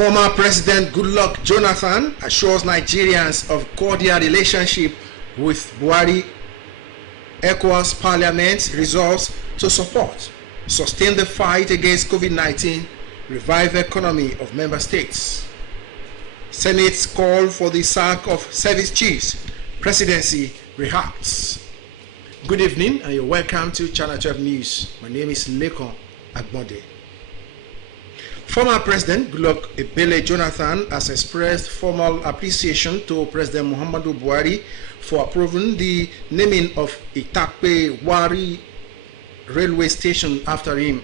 Former President Goodluck Jonathan assures Nigerians of cordial relationship with Buhari. ECOWAS Parliament resolves to support, sustain the fight against COVID-19, revive economy of member states. Senate's call for the sack of service chiefs. Presidency reacts. Good evening and you're welcome to Channel 12 News. My name is Nta Abeokuta. Former President Goodluck Jonathan has expressed formal appreciation to President Muhammadu Buhari for approving the naming of Nta Abeokuta railway station after him.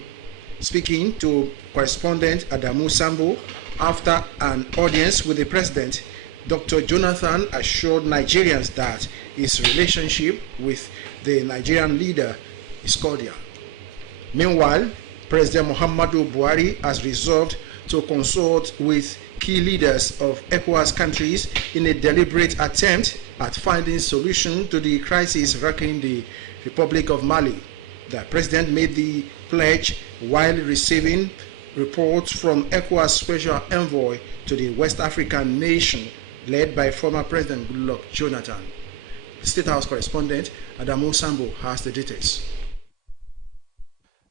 Speaking to correspondent Adamu Sambo after an audience with the president, Dr. Jonathan assured Nigerians that his relationship with the Nigerian leader is cordial. Meanwhile, President Muhammadu Buhari has resolved to consult with key leaders of ECOWAS countries in a deliberate attempt at finding solution to the crisis rocking the Republic of Mali. The president made the pledge while receiving reports from ECOWAS Special Envoy to the West African nation led by former President Goodluck Jonathan. State House correspondent Adamu Sambo has the details.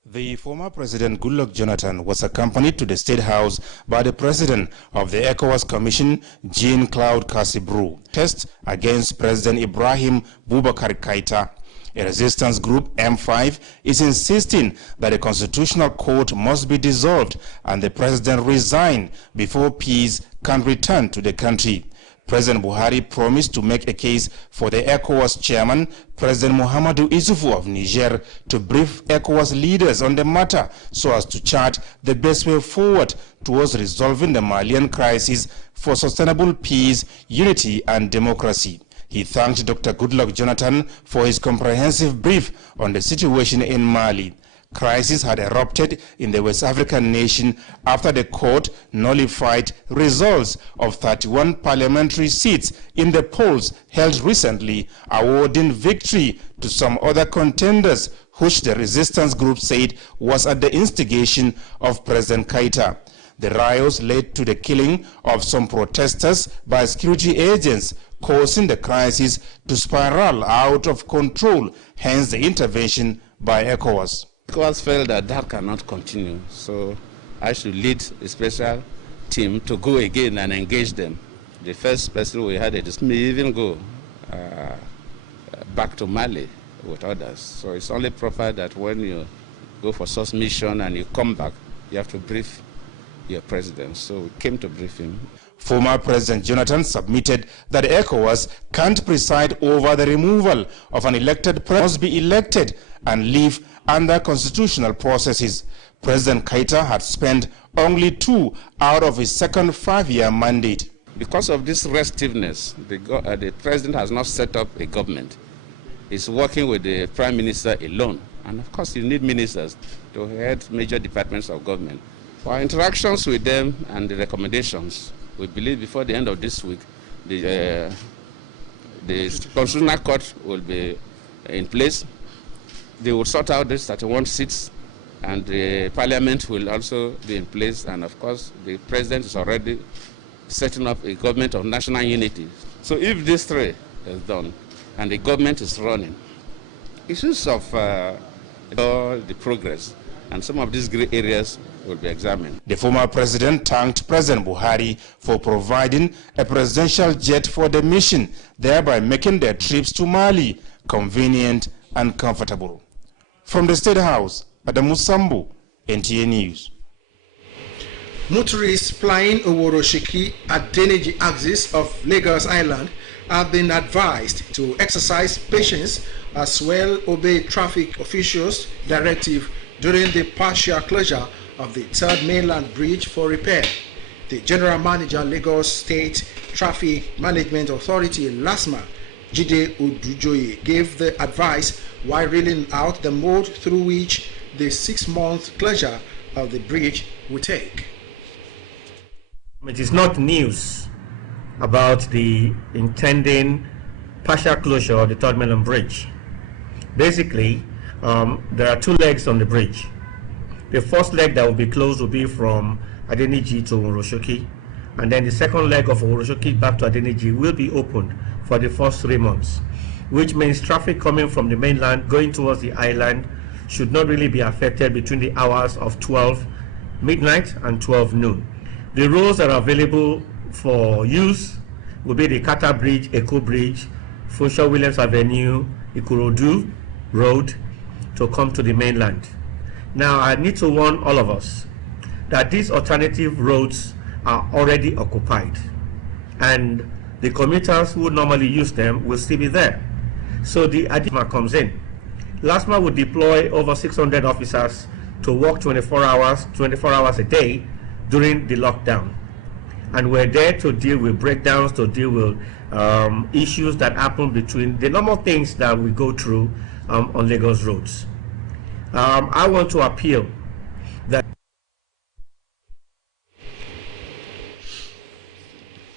The former President Goodluck Jonathan was accompanied to the State House by the President of the ECOWAS Commission, Jean-Claude Cassibru. Test against President Ibrahim Boubacar Keïta. A resistance group, M5, is insisting that the Constitutional Court must be dissolved and the President resign before peace can return to the country. President Buhari promised to make a case for the ECOWAS chairman, President Muhammadu Issoufou of Niger, to brief ECOWAS leaders on the matter so as to chart the best way forward towards resolving the Malian crisis for sustainable peace, unity and democracy. He thanked Dr. Goodluck Jonathan for his comprehensive brief on the situation in Mali. Crisis had erupted in the West African nation after the court nullified results of 31 parliamentary seats in the polls held recently, awarding victory to some other contenders, which the resistance group said was at the instigation of President Keïta. The riots led to the killing of some protesters by security agents, causing the crisis to spiral out of control, hence the intervention by ECOWAS. ECOWAS felt that cannot continue, so I should lead a special team to go again and engage them. The first person we had may even go back to Mali with others. So it's only proper that when you go for such mission and you come back, you have to brief your president. So we came to brief him. Former President Jonathan submitted that ECOWAS can't preside over the removal of an elected president, must be elected and live under constitutional processes. President Keïta had spent only 2 out of his second 5-year mandate. Because of this restiveness, the president has not set up a government. He's working with the prime minister alone. And of course, you need ministers to head major departments of government. For our interactions with them and the recommendations, we believe before the end of this week, the Constitutional Court will be in place. They will sort out these 31 seats, and the Parliament will also be in place. And of course, the President is already setting up a government of national unity. So if this 3 is done, and the government is running, issues of the progress and some of these gray areas will be examined. The former president thanked President Buhari for providing a presidential jet for the mission, thereby making their trips to Mali convenient and comfortable. From the State House, Adamu Sambo, NTA News. Motorists flying Oworoshiki at Deneji axis of Lagos Island have been advised to exercise patience as well obey traffic officials' directive during the partial closure of the third mainland bridge for repair. The General Manager, Lagos State Traffic Management Authority, LASMA, Jide Odujoye, gave the advice while reeling out the mode through which the 6-month closure of the bridge will take. It is not news about the intending partial closure of the third mainland bridge. Basically, there are 2 legs on the bridge. The first leg that will be closed will be from Adeniji to Oroshoki, and then the second leg of Oroshoki back to Adeniji will be opened for the first 3 months, which means traffic coming from the mainland going towards the island should not really be affected between the hours of 12 midnight and 12 noon. The roads that are available for use will be the Kata Bridge, Eko Bridge, Fosha Williams Avenue, Ikorodu Road to come to the mainland. Now, I need to warn all of us that these alternative roads are already occupied, and the commuters who normally use them will still be there. So the LASTMA comes in. LASTMA will deploy over 600 officers to work 24 hours a day during the lockdown. And we're there to deal with breakdowns, to deal with issues that happen between the normal things that we go through on Lagos roads. I want to appeal that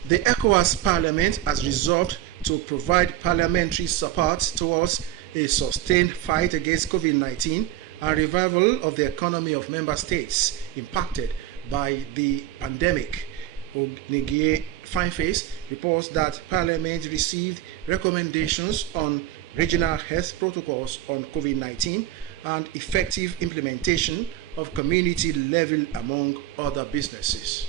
the ECOWAS Parliament has resolved to provide parliamentary support towards a sustained fight against COVID-19 and revival of the economy of member states impacted by the pandemic. Ognegye Fineface reports that Parliament received recommendations on regional health protocols on COVID-19 and effective implementation of community level among other businesses.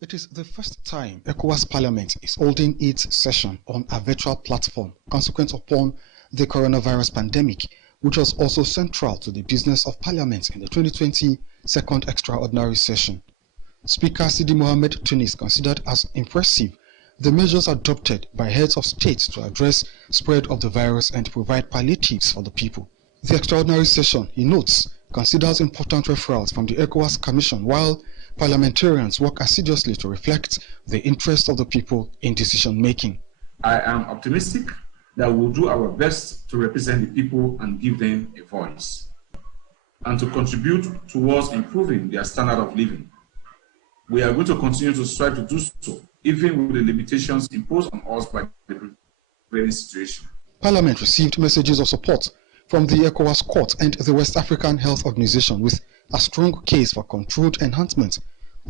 It is the first time ECOWAS Parliament is holding its session on a virtual platform consequent upon the coronavirus pandemic, which was also central to the business of Parliament in the 2020 second extraordinary session. Speaker Sidi Mohammed Tunis considered as impressive the measures adopted by heads of state to address spread of the virus and provide palliatives for the people. The extraordinary session, he notes, considers important referrals from the ECOWAS Commission, while parliamentarians work assiduously to reflect the interests of the people in decision-making. I am optimistic that we'll do our best to represent the people and give them a voice, and to contribute towards improving their standard of living. We are going to continue to strive to do so, even with the limitations imposed on us by the prevailing situation. Parliament received messages of support from the ECOWAS Court and the West African Health Organization with a strong case for controlled enhancement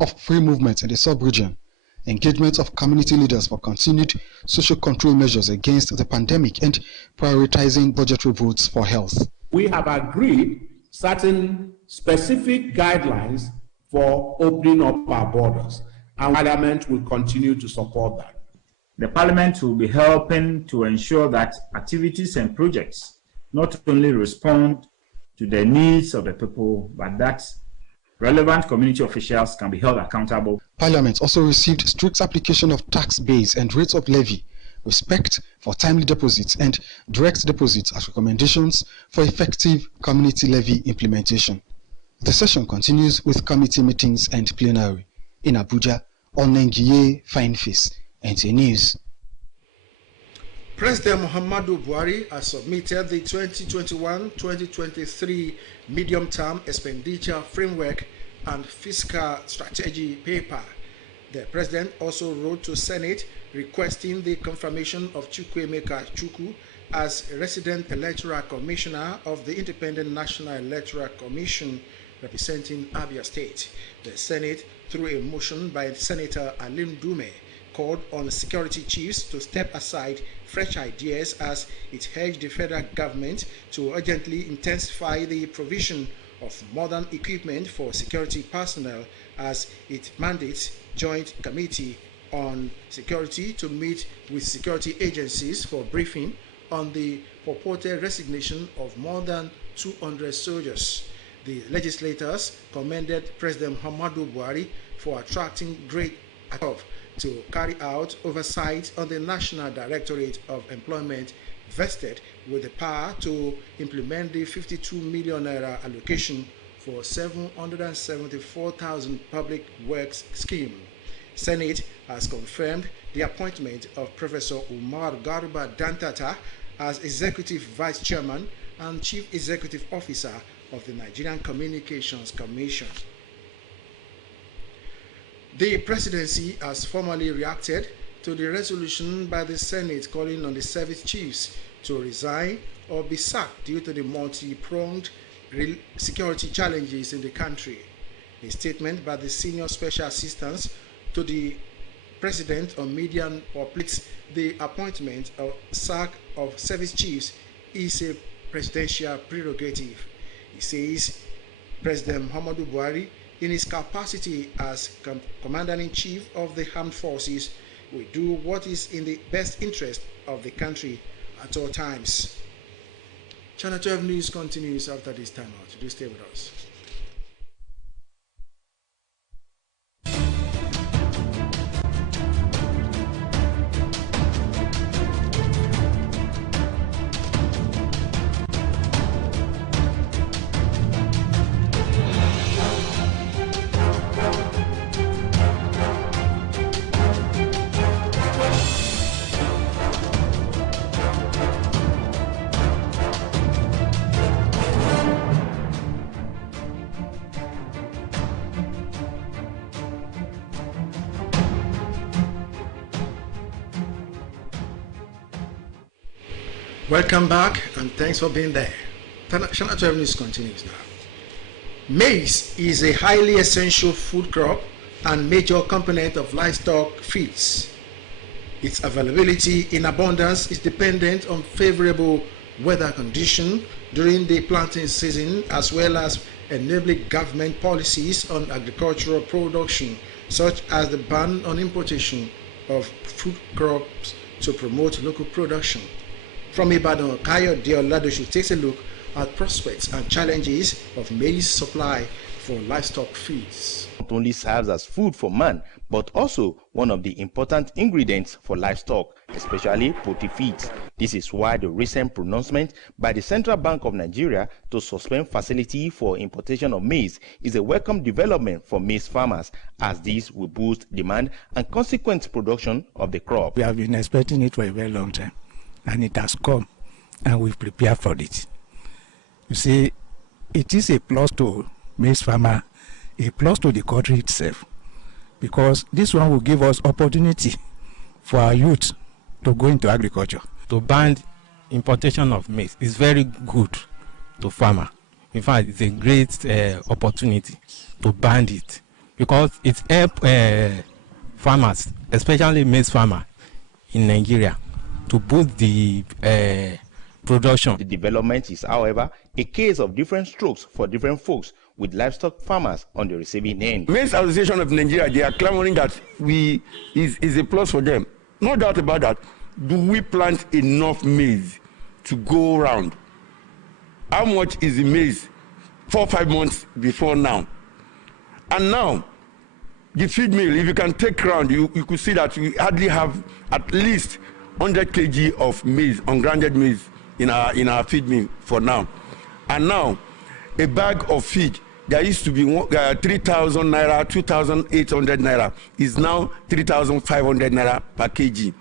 of free movement in the sub-region, engagement of community leaders for continued social control measures against the pandemic, and prioritizing budgetary votes for health. We have agreed certain specific guidelines for opening up our borders, and Parliament will continue to support that. The Parliament will be helping to ensure that activities and projects not only respond to the needs of the people, but that relevant community officials can be held accountable. Parliament also received strict application of tax base and rates of levy, respect for timely deposits and direct deposits as recommendations for effective community levy implementation. The session continues with committee meetings and plenary. In Abuja, Ognegye Fineface, NTA News. President Muhammadu Buhari has submitted the 2021-2023 medium-term expenditure framework and fiscal strategy paper. The president also wrote to Senate requesting the confirmation of Chukwuemeka Chukwu as resident electoral commissioner of the Independent National Electoral Commission representing Abia State. The Senate, through a motion by Senator Alim Dume, called on security chiefs to step aside fresh ideas as it urged the federal government to urgently intensify the provision of modern equipment for security personnel as it mandates Joint Committee on Security to meet with security agencies for briefing on the purported resignation of more than 200 soldiers. The legislators commended President Muhammadu Buhari for attracting great attention to carry out oversight on the National Directorate of Employment vested with the power to implement the 52 million naira allocation for 774,000 public works scheme. Senate has confirmed the appointment of Professor Umar Garba Dantata as Executive Vice Chairman and Chief Executive Officer of the Nigerian Communications Commission. The presidency has formally reacted to the resolution by the Senate calling on the service chiefs to resign or be sacked due to the multi-pronged security challenges in the country. A statement by the Senior Special Assistant to the President on Media and Publics, the appointment or sack of service chiefs is a presidential prerogative. He says President Muhammadu Buhari, in his capacity as Commander-in-Chief of the Armed Forces, will do what is in the best interest of the country at all times. Channel 12 News continues after this time out. Do stay with us. Welcome back and thanks for being there. Channel 12 News continues now. Maize is a highly essential food crop and major component of livestock feeds. Its availability in abundance is dependent on favorable weather conditions during the planting season, as well as enabling government policies on agricultural production, such as the ban on importation of food crops to promote local production. From Ibadan, Kayode Oladoshu takes a look at prospects and challenges of maize supply for livestock feeds. Not only serves as food for man, but also one of the important ingredients for livestock, especially poultry feeds. This is why the recent pronouncement by the Central Bank of Nigeria to suspend facility for importation of maize is a welcome development for maize farmers, as this will boost demand and consequent production of the crop. We have been expecting it for a very long time, and it has come, and we've prepared for it. You see, it is a plus to maize farmer, a plus to the country itself, because this one will give us opportunity for our youth to go into agriculture. To ban importation of maize is very good to farmer. In fact, it's a great opportunity to ban it, because it helps farmers, especially maize farmer in Nigeria, to boost the production. The development is, however, a case of different strokes for different folks, with livestock farmers on the receiving end. Maize Association of Nigeria, they are clamoring that is a plus for them. No doubt about that. Do we plant enough maize to go around? How much is the maize 4 or 5 months before now? And now, the feed mill, if you can take around, you could see that we hardly have at least 100 kg of maize, ungrounded maize, in our feed mill for now. And now, a bag of feed that used to be 3,000 naira, 2,800 naira, is now 3,500 naira per kg.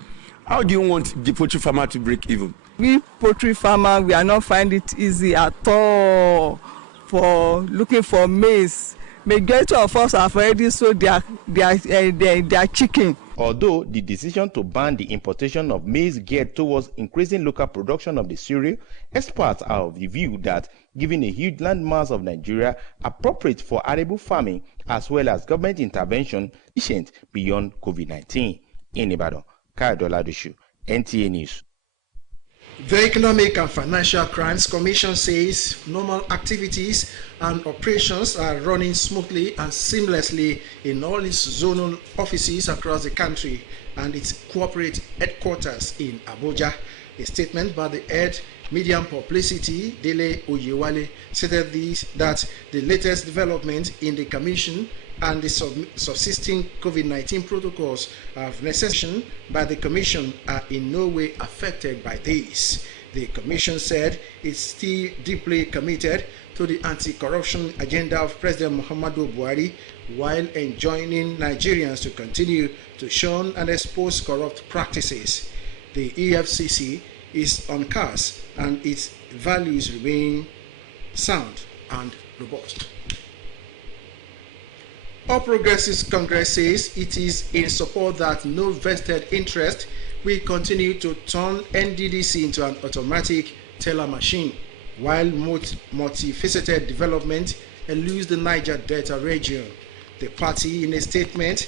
How do you want the poultry farmer to break even? We poultry farmer, we are not finding it easy at all for looking for maize. Majority of us have already sold their chicken. Although the decision to ban the importation of maize geared towards increasing local production of the cereal, experts are of the view that given a huge landmass of Nigeria appropriate for arable farming, as well as government intervention, efficient beyond COVID-19. In Ibadan, Kayode Oladoshu, NTA News. The Economic and Financial Crimes Commission says normal activities and operations are running smoothly and seamlessly in all its zonal offices across the country and its corporate headquarters in Abuja. A statement by the head Media and Publicity, Dele Oyewale, stated that the latest development in the Commission and the subsisting COVID-19 protocols of necessity by the Commission are in no way affected by this. The Commission said it's still deeply committed to the anti-corruption agenda of President Muhammadu Buhari, while enjoining Nigerians to continue to shun and expose corrupt practices. The EFCC is on course and its values remain sound and robust. All Progressives Congress says it is in support that no vested interest will continue to turn NDDC into an automatic teller machine, while multifaceted development eludes the Niger Delta region. The party, in a statement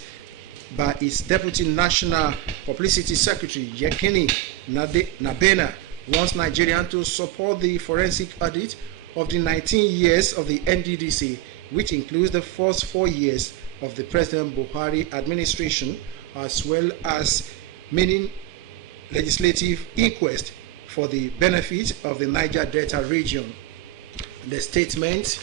by its Deputy National Publicity Secretary, Yekini Nabena, wants Nigerians to support the forensic audit of the 19 years of the NDDC, which includes the first 4 years of the President Buhari administration, as well as many legislative inquests for the benefit of the Niger Delta region. The statement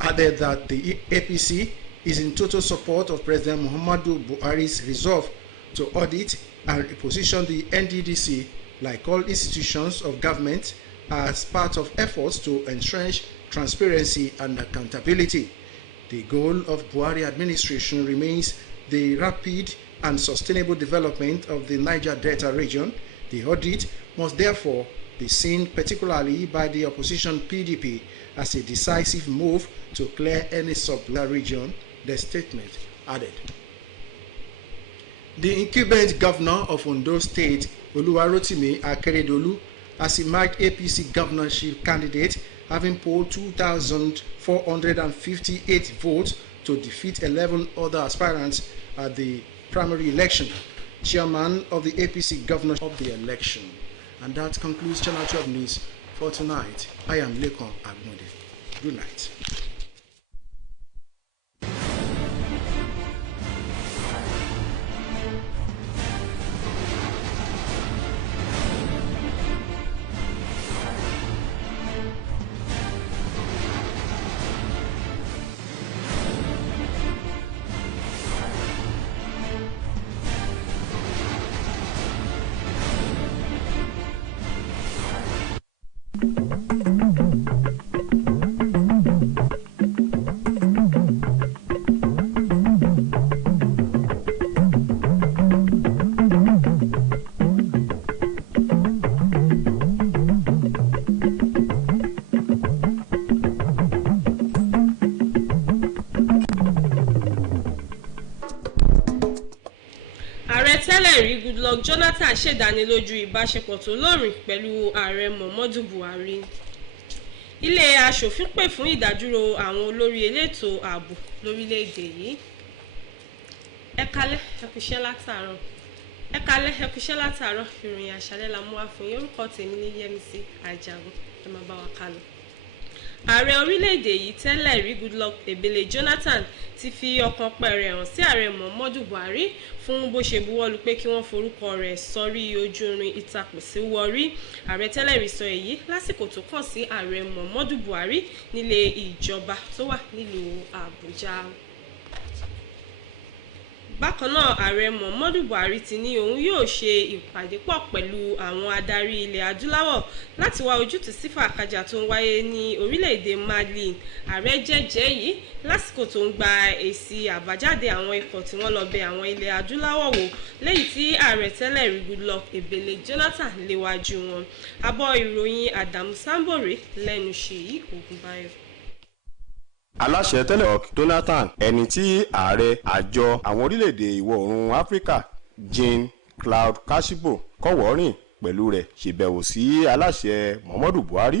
added that the APC is in total support of President Muhammadu Buhari's resolve to audit and reposition the NDDC, like all institutions of government, as part of efforts to entrench transparency and accountability. The goal of Buhari administration remains the rapid and sustainable development of the Niger Delta region. The audit must therefore be seen particularly by the opposition PDP as a decisive move to clear any sub-Delta region, the statement added. The incumbent governor of Ondo State, Oluwarotimi Akeredolu, has emerged APC governorship candidate, having polled 2,458 votes to defeat 11 other aspirants at the primary election. Chairman of the APC governor of the election. And that concludes Channel 12 News for tonight. I am Lekon Agbonde. Good night. Goodluck Jonathan ṣèdánilójú ìbáṣepọ̀ tó lóòrìn pẹ̀lú ààrẹ Muhammadu Buhari. Ilé aṣòfin pè fún ìdádúró àwọn olórí elétò ààbò lórílẹ̀‐èdè yìí. Ẹ kálẹ́ ẹ kúṣẹ́ látàárọ̀ ìròyìn àṣálẹ́ la mú wá fún yín. Orúkọ tèmi ní Yẹ́misí Àjàgùn, ẹ máa bá wa kálọ. Ààrẹ orílẹ̀-èdè yìí tẹ́lẹ̀ rí Goodluck Ebele Jonathan ti fi ọkàn pẹ̀rẹ̀ hàn sí ààrẹ Muhammadu Buhari fún bó ṣe buwọ́lù pé kí wọ́n forúkọ rẹ̀ sórí ojú irin ìtàkùn sí Warri. Ààrẹ tẹ́lẹ̀ rí sọ èyí lásìkò tó kàn sí ààrẹ Muhammadu Buhari nílé ìjọba tó wà nílùú Àbújá. Bákan náà, ààrẹ Muhammadu Buhari ti ní òun yóò ṣe ìpàdé pọ̀ pẹ̀lú àwọn adarí ilẹ̀ adúláwọ̀ láti wá ojútùú sí fàákàjà tó ń wáyé ní orílẹ̀-èdè Mali. Ààrẹ jẹ́jẹ́ yìí lásìkò tó ń gba èsì àbájáde àwọn ikọ̀ tí wọ́n lọ bẹ̀ àwọn ilẹ̀ adúláwọ̀ wò lẹ́yìn tí ààrẹ tẹ́lẹ̀ rí Goodluck Ebele Jonathan léwájú wọn. Àbọ̀ ìròyìn Adamu Sambore lẹ́nu Ṣèyí Ògúnbáyọ̀. Aláṣẹ tẹ́lẹ̀ Jonathan, ẹni tí ààrẹ àjọ àwọn orílẹ̀-èdè ìwọ̀ oòrùn Áfíríkà Jean-Claude Kashibo kọ́wọ̀ọ́rìn pẹ̀lú rẹ̀ ṣèbẹ̀wò sí aláṣẹ Muhammadu Buhari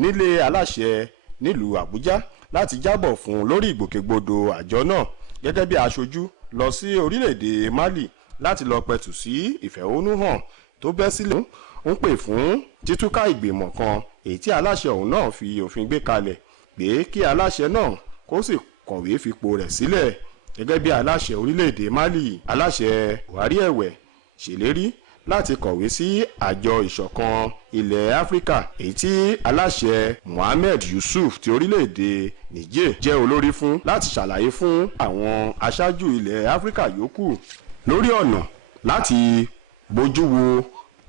nílé aláṣẹ nílùú Àbújá láti jábọ̀ fún lórí ìgbòkègbodò àjọ náà gẹ́gẹ́ bí aṣojú lọ sí orílẹ̀-èdè Mali láti lọ pẹ̀tù sí ìfẹ̀hónúhàn tó bẹ́ sílẹ̀. ń pè fún títúká ìgbìmọ̀ kan èyí tí aláṣẹ ọ̀hún náà fi òfin gbé kalẹ̀ pé kí aláṣẹ náà kó sì kọ̀wé fipò rẹ̀ sílẹ̀ gẹ́gẹ́ bí aláṣẹ orílẹ̀-èdè Mali. Aláṣẹ Buhari ẹ̀wẹ̀ ṣèlérí láti kọ̀wé sí àjọ ìṣọ̀kan ilẹ̀ Áfíríkà èyí tí aláṣẹ Mohammed Yusuf ti orílẹ̀-èdè Niger jẹ́ olórí fún láti ṣàlàyé fún àwọn aṣáájú ilẹ̀ Áfíríkà yòókù lórí ọ̀nà láti bójú wo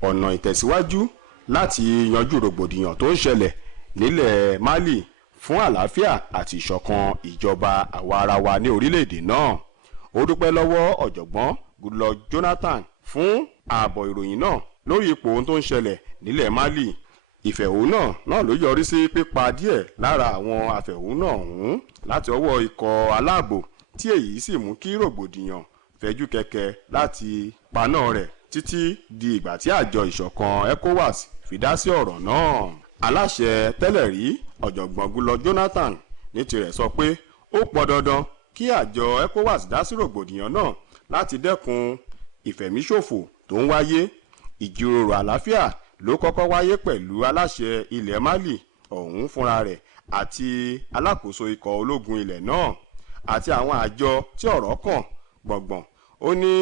ọ̀nà ìtẹ̀síwájú láti yanjú rògbòdìyàn tó ń ṣẹlẹ̀ nílẹ̀ Mali fún àlàáfíà àti ìṣọ̀kan ìjọba àwa-arawa ní orílẹ̀-èdè náà. Ó dúpẹ́ lọ́wọ́ ọ̀jọ̀gbọ́n Goodluck Jonathan fún ààbọ̀ ìròyìn náà lórí ipò ohun tó ń ṣẹlẹ̀ nílẹ̀ Mali. Ìfẹ̀hónúhàn náà ló yọrí sí pípa díẹ̀ lára àwọn afẹ̀hónúhàn ọ̀hún láti ọwọ́ ikọ̀ aláàbò tí èyí sì mú kí rògbòdìyàn fẹ̀jú kẹ̀kẹ́ láti paná rẹ̀ títí di ìgbà tí àjọ ìṣọ̀kan ECOWAS fi dá sí ọ̀rọ̀ náà. Aláṣẹ tẹ́lẹ̀ rí ọ̀jọ̀gbọ́n Goodluck Jonathan ní tirẹ̀ sọ pé ó pọn dandan kí àjọ ECOWAS dá sí rògbòdìyàn náà láti dẹ́kun ìfẹ̀míṣòfò tó ń wáyé. Ìjíròrò àlàáfíà ló kọ́kọ́ wáyé pẹ̀lú aláṣẹ ilẹ̀ Mali ọ̀hún fúnra rẹ̀ àti alákòóso ikọ̀ ológun ilẹ̀ náà àti àwọn àjọ tí ọ̀rọ̀ kàn gbọ̀ngbọ̀n. Ó ní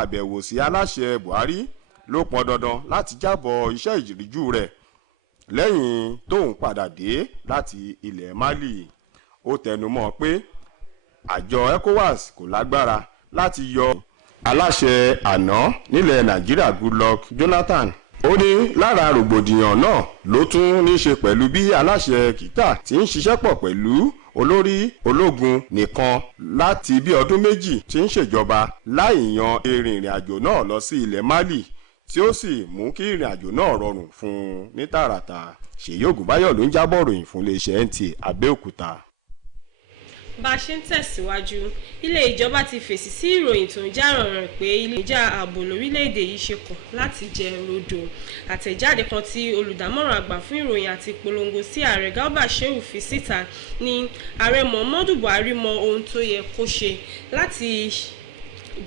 àbẹ̀wò sí aláṣẹ Buhari ló pọn dandan láti jábọ̀ iṣẹ́ ìríjú rẹ̀ lẹ́yìn tóun padà dé láti ilẹ̀ Mali. Ó tẹnumọ́ pé àjọ ECOWAS kò lágbára láti yọ aláṣẹ àná nílẹ̀ Nàìjíríà Goodluck Jonathan. Ó ní lára rògbòdìyàn náà ló tún ní ṣe pẹ̀lú bí aláṣẹ kìtà ti ń ṣiṣẹ́ pọ̀ pẹ̀lú olórí ológun nìkan láti bí ọdún méjì tí ń ṣèjọba láì yan ìrìn àjò náà lọ sí ilẹ̀ Mali tí ó sì mú kí ìrìn àjò náà rọrùn fún un ní tààràtà. Ṣèyí Ògúnbáyọ̀ ló ń jábọ̀ ròyìn fún iléeṣẹ́ Nta Abeokuta. Bá a ṣe ń tẹ̀síwájú, ilé ìjọba ti fèsì sí ìròyìn tó ń já rànràn pé ilé ìjà ààbò lórílẹ̀‐èdè yìí ṣe kọ̀ láti jẹ rodò. Àtẹ̀jáde kan tí olùdámọ̀ràn àgbà fún ìròyìn àti ìpolongo sí ààrẹ Garba Shehu fi síta ní ààrẹ Muhammadu Buhari mọ ohun tó yẹ kó ṣe láti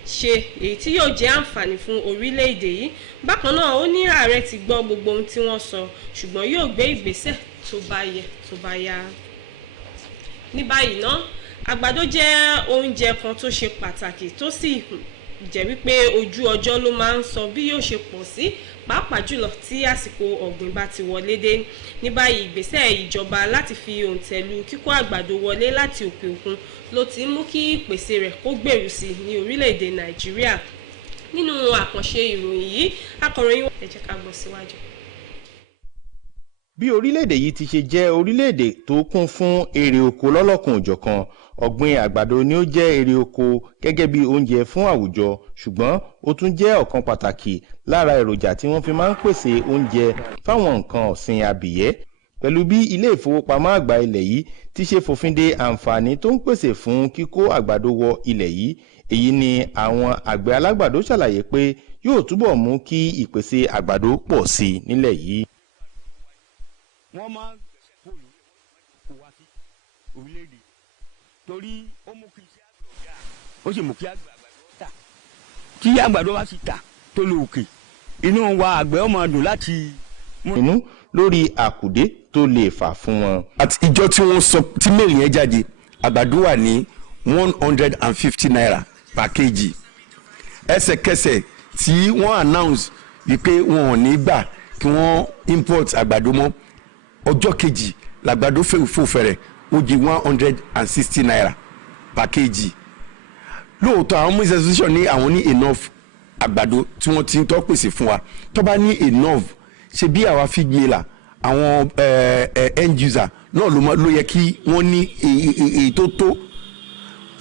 ṣe èyí tí yóò jẹ́ àǹfààní fún orílẹ̀‐èdè yìí. Bákan náà ó ní ààrẹ ti gbọ́ gbogbo ohun tí wọ́n sọ ṣùgbọ́n yóò gbé ìgbésẹ̀ tó bá yá. Ní báyìí ná, àgbàdo jẹ́ oúnjẹ kan tó ṣe pàtàkì tó sì jẹ́ wípé ojú ọjọ́ ló máa ń sọ bí yóò ṣe pọ̀ sí, pàápàá jùlọ tí àsìkò ọ̀gbìn bá ti wọlé dé. Ní báyìí ìgbésẹ̀ ìjọba láti fi òǹtẹ̀lù kíkó àgbàdo wọlé láti òkè òkun ló ti mú kí ìpèsè rẹ̀ kó gbèrú sí ní orílẹ̀-èdè Nàìjíríà. Nínú àkànṣe ìròyìn yìí, akọ̀ròyìn ẹ jẹ́ ká gbọ́ síwájú. Bí orílẹ̀-èdè yìí ti ṣe jẹ́ orílẹ̀-èdè tó kún fún èrè oko lọ́lọ́kan òjọ̀kan, ọ̀gbìn àgbàdo ni ó jẹ́ èrè oko gẹ́gẹ́ bí oúnjẹ fún àwùjọ, ṣùgbọ́n ó tún jẹ́ ọ̀kan pàtàkì lára èròjà tí wọ́n fi máa ń pèsè oúnjẹ fáwọn nǹkan ọ̀sìn abìyẹ́. Pẹ̀lú bí ilé ìfowópamọ́ àgbà ilẹ̀ yìí ti ṣe fòfin de àǹfààní tó ń pèsè fún kíkó àgbàdo wọ ilẹ̀ yìí, èyí ni àwọn àgbẹ̀ alágbàdo ṣàlàyé pé yóò túbọ̀ mú kí ìpèsè àgbàdo pọ̀ sí nílẹ̀ yìí. Wọ́n máa ń gbèsè fóònù kó wá sí orílẹ̀-èdè torí ó mú kí iṣẹ́ àgbẹ̀ ọ̀gá ó sì mú kí àgbẹ̀ àgbàdo tà. Tí àgbàdo bá sì tà tó lè òkè, inú wa àgbẹ̀ ó máa dùn láti inú lórí àkùdé tó lè fà fún wọn. Àti ìjọ tí wọ́n sọ tí mẹ́rin yẹn jáde, àgbàdo wà ní 150 naira per kg. Ẹsẹ̀kẹsẹ̀ tí wọ́n announce wípé wọn ò ní gbà kí wọ́n import àgbàdo mọ́, ọjọ́ kejì làgbàdo fòfẹ̀rẹ̀ ó di 160 naira per kg. Lóòótọ́ àwọn minister association ní àwọn ní enough àgbàdo tí wọ́n ti ń tọ́ pèsè fún wa. Tó bá ní enough, ṣe bí àwa feed miller àwọn end user náà ló yẹ kí wọ́n ní èyí tó tó.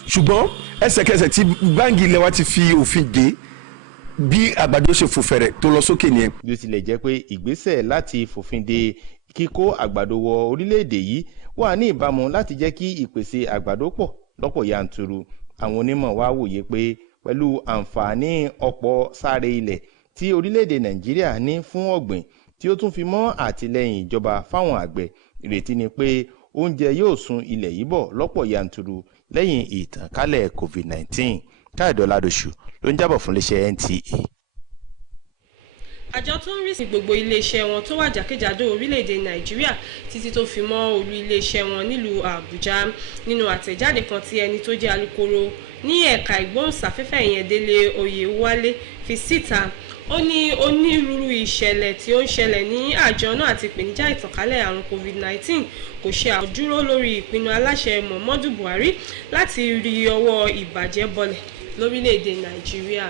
Ṣùgbọ́n ẹsẹ̀kẹsẹ̀ tí báńkì ilẹ̀ wa ti fi òfin dé bí àgbàdo ṣe fòfẹ̀rẹ̀ tó lọ sókè nìyẹn. Bí ó tilẹ̀ jẹ́ pé ìgbésẹ̀ láti fòfin de kíkó àgbàdo wọ orílẹ̀-èdè yìí wà ní ìbámu láti jẹ́ kí ìpèsè àgbàdo pọ̀ lọ́pọ̀ yanturu. Àwọn onímọ̀ wá wòye pé pẹ̀lú àǹfààní ọ̀pọ̀ sáré ilẹ̀ tí orílẹ̀-èdè Nàìjíríà ní fún ọ̀gbìn tí ó tún fi mọ́ àtìlẹ́yìn ìjọba fáwọn àgbẹ̀, ìrètí ni pé oúnjẹ yóò sun ilẹ̀ yìí bọ̀ lọ́pọ̀ yanturu lẹ́yìn ìtànkálẹ̀ COVID-19. Káyọ̀dé Ọládòṣù ló ń jábọ̀ fún iléeṣẹ́ NTA. Àjọ tó ń rí sí gbogbo iléeṣẹ́ wọn tó wà jákèjádò orílẹ̀-èdè Nàìjíríà títí tó fi mọ́ olú iléeṣẹ́ wọn nílùú Àbújá. Nínú àtẹ̀jáde kan tí ẹni tó jẹ́ alukoro ní ẹ̀ka ìgbóhùnsáfẹ́fẹ́ ìyẹn Délé Oyèwálé fi síta, ó ní onírúurú ìṣẹ̀lẹ̀ tí ó ń ṣẹlẹ̀ ní àjọ náà àti ìpèníjà ìtànkálẹ̀ àrùn COVID-19 kò ṣe àdúró lórí ìpinnu aláṣẹ Muhammadu Buhari láti rí ọwọ́ ìbàjẹ́ bọlẹ̀ lórílẹ̀-èdè Nàìjíríà.